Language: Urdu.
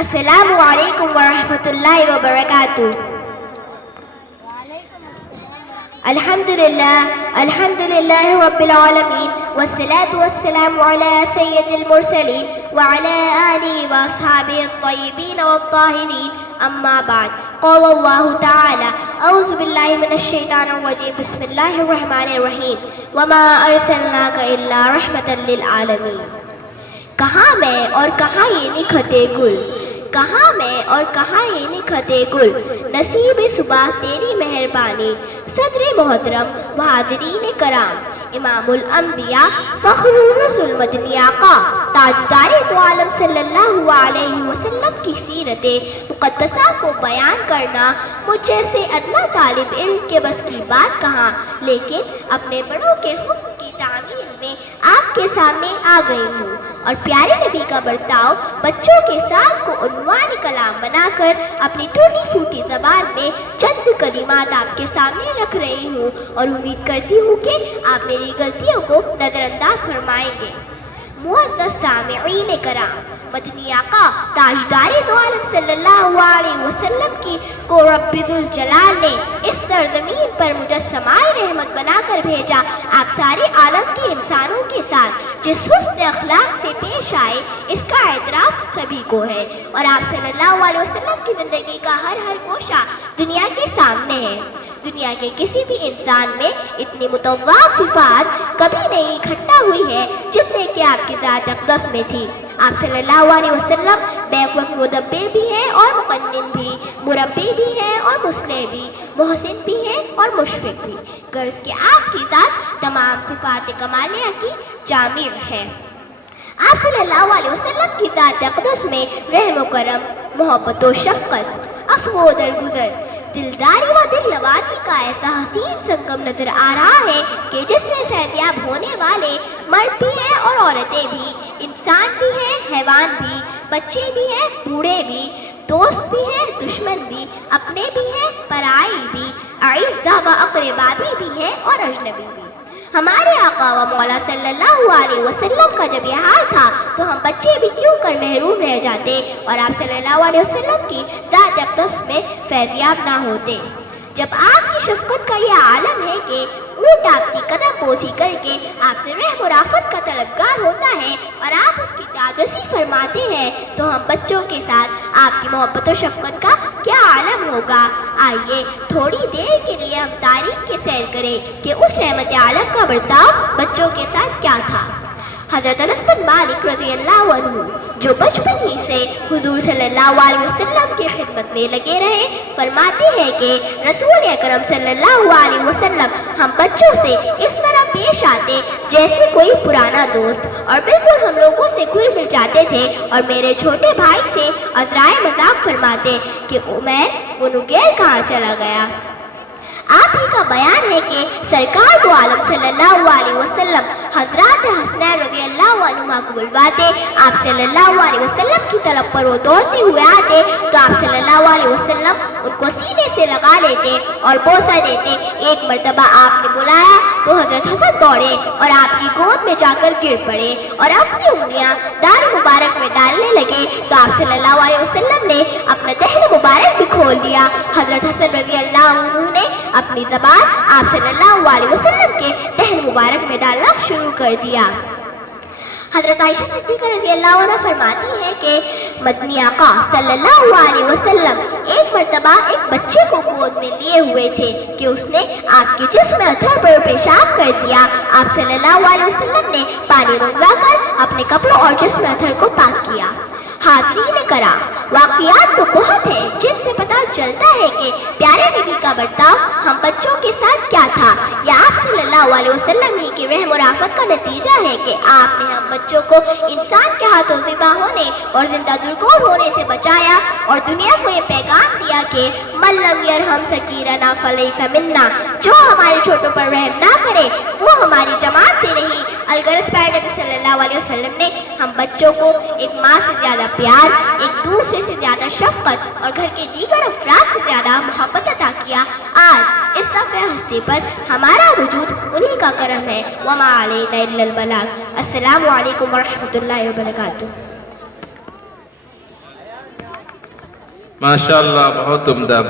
السلام علیکم ورحمۃ اللہ وبرکاتہ۔ الحمد للہ رب العالمین والصلاة والسلام علی سید المرسلین وعلی آلہ واصحابہ الطیبین والطاہرین، اما بعد، قال اللہ تعالی اعوذ باللہ من الشیطان الرجیم، بسم اللہ الرحمن الرحیم، وما ارسلناک الا رحمۃ للعالمین۔ کہاں میں اور کہاں یہ نکھتے گل، کہاں میں اور کہاں یہ نکھتے گل، نصیب صبح تیری مہربانی، صدر محترم و حاضرین کرام، امام الانبیاء فخر الرسل مدنی آقا تاجدار دو عالم صلی اللہ علیہ وسلم کی سیرت مقدسہ کو بیان کرنا مجھ جیسے ادنیٰ طالب علم کے بس کی بات کہاں، لیکن اپنے بڑوں کے حکم کی تعمیل میں آپ کے سامنے آ گئی ہوں اور پیارے نبی کا برتاؤ بچوں کے ساتھ کو عنوان کلام بنا کر اپنی ٹوٹی پھوٹی زبان میں چند کلمات آپ کے سامنے رکھ رہی ہوں، اور امید کرتی ہوں کہ آپ میری غلطیوں کو نظر انداز فرمائیں گے۔ معزز سامعین کرام، مدنی آقا تاجدار دو عالم صلی اللہ علیہ وسلم کی کو رب ذوالجلال نے اس سرزمین پر مجسمہ رحمت بنا کر بھیجا۔ آپ سارے عالم کے انسانوں کے ساتھ جس حسن اخلاق سے پیش آئے، اس کا اعتراف سبھی کو ہے، اور آپ صلی اللہ علیہ وسلم کی زندگی کا ہر گوشہ دنیا کے سامنے ہے۔ دنیا کے کسی بھی انسان میں اتنی متضاد صفات کبھی نہیں اکٹھا ہوئی ہے جتنے کہ آپ کی ذات اقدس میں تھی۔ آپ صلی اللہ علیہ وسلم بیک وقت مدبر بھی ہیں اور مقنن بھی، مربی بھی ہیں اور مصلح بھی، محسن بھی ہیں اور مشفق بھی، غرض کہ آپ کی ذات تمام صفات کمالیہ کی جامع ہے۔ آپ صلی اللہ علیہ وسلم کی ذات اقدس میں رحم و کرم، محبت و شفقت، عفو و درگزر، دلداری و دل نوازی کا ایسا حسین سنگم نظر آ رہا ہے کہ جس سے فیضیاب ہونے والے مرد بھی ہیں اور عورتیں بھی، انسان بھی ہیں، حیوان بھی، بچے بھی ہیں، بوڑھے بھی، دوست بھی ہیں، دشمن بھی، اپنے بھی ہیں، پرائی بھی، اعزا و اقربا بھی ہیں اور اجنبی بھی۔ ہمارے آقا و مولا صلی اللہ علیہ وسلم کا جب یہ حال تھا تو ہم بچے بھی کیوں کر محروم رہ جاتے اور آپ صلی اللہ علیہ وسلم کی ذات اقدس میں فیضیاب نہ ہوتے۔ جب آپ کی شفقت کا یہ عالم ہے کہ اونٹ آپ کی قدم بوسی کر کے آپ سے رحم و رافت کا طلبگار ہوتا ہے اور آپ اس کی دادرسی فرماتے ہیں، تو ہم بچوں کے ساتھ آپ کی محبت و شفقت کا کیا عالم ہوگا۔ آئیے تھوڑی دیر کے لیے ہم تاریخ کے سیر کریں کہ اس رحمت عالم کا برتاؤ بچوں کے ساتھ کیا تھا۔ حضرت انس بن مالک رضی اللہ عنہ جو بچپن ہی سے حضور صلی اللہ علیہ وسلم کی خدمت میں لگے رہے، فرماتے ہیں کہ رسول اکرم صلی اللہ علیہ وسلم ہم بچوں سے اس طرح پیش آتے جیسے کوئی پرانا دوست، اور بالکل ہم لوگوں سے گھل مل جاتے تھے، اور میرے چھوٹے بھائی سے عذرائے مذاق فرماتے کہ عمیر وہ نگیر کہاں چلا گیا۔ آپ ہی کا بیان ہے کہ سرکار دو عالم صلی اللہ علیہ وسلم حضرات حسنین رضی اللہ عنہما کو بلواتے، آپ صلی اللہ علیہ وسلم کی طلب پر وہ دوڑتے ہوئے آتے تو آپ صلی اللہ علیہ وسلم ان کو سینے سے لگا لیتے اور بوسہ دیتے۔ ایک مرتبہ آپ نے بلایا تو حضرت حسن دوڑے اور آپ کی گود میں جا کر گر پڑے اور اپنی انگلیاں دار مبارک میں ڈالنے لگے تو آپ صلی اللہ علیہ وسلم نے اپنا دہن مبارک بھی کھول دیا۔ حضرت حسن رضی اللہ عنہ نے اپنی زبان آپ صلی اللہ علیہ وسلم کے دہن مبارک میں ڈالنا شروع کر دیا۔ حضرت عائشہ صدیقہ رضی اللہ عنہ فرماتی ہیں کہ مدنی آقا صلی اللہ علیہ وسلم ایک مرتبہ ایک بچے کو گود میں لیے ہوئے تھے کہ اس نے آپ کے جسم اطہر پر پیشاب کر دیا۔ آپ صلی اللہ علیہ وسلم نے پانی منگوا کر اپنے کپڑوں اور جسم اطہر کو پاک کیا۔ حاضرین کرام، واقعات تو بہت ہیں جن سے پتہ چلتا ہے کہ پیارے نبی کا برتاؤ ہم بچوں کے ساتھ کیا تھا۔ یا آپ صلی اللہ علیہ وسلم ہی کی رحم و رافت کا نتیجہ ہے کہ آپ نے ہم بچوں کو انسان کے ہاتھوں ذبح ہونے اور زندہ درگور ہونے سے بچایا اور دنیا کو یہ پیغام دیا کہ من لم یرحم صغیرنا فلیس منا، جو ہمارے چھوٹوں پر رحم نہ کرے وہ ہماری جماعت سے نہیں۔ الغرض پیارے نبی صلی اللہ علیہ وسلم نے ہم بچوں کو ایک ماں سے زیادہ پیار، ایک دوسرے سے زیادہ شفقت اور گھر کے دیگر افراد سے زیادہ محبت عطا کیا۔ آج اس صفحہ ہستی پر ہمارا وجود انہی کا کرم ہے۔ وما علینا الا البلاغ۔ السلام علیکم ورحمۃ اللہ وبرکاتہ۔ ماشاء اللہ، بہت عمدہ.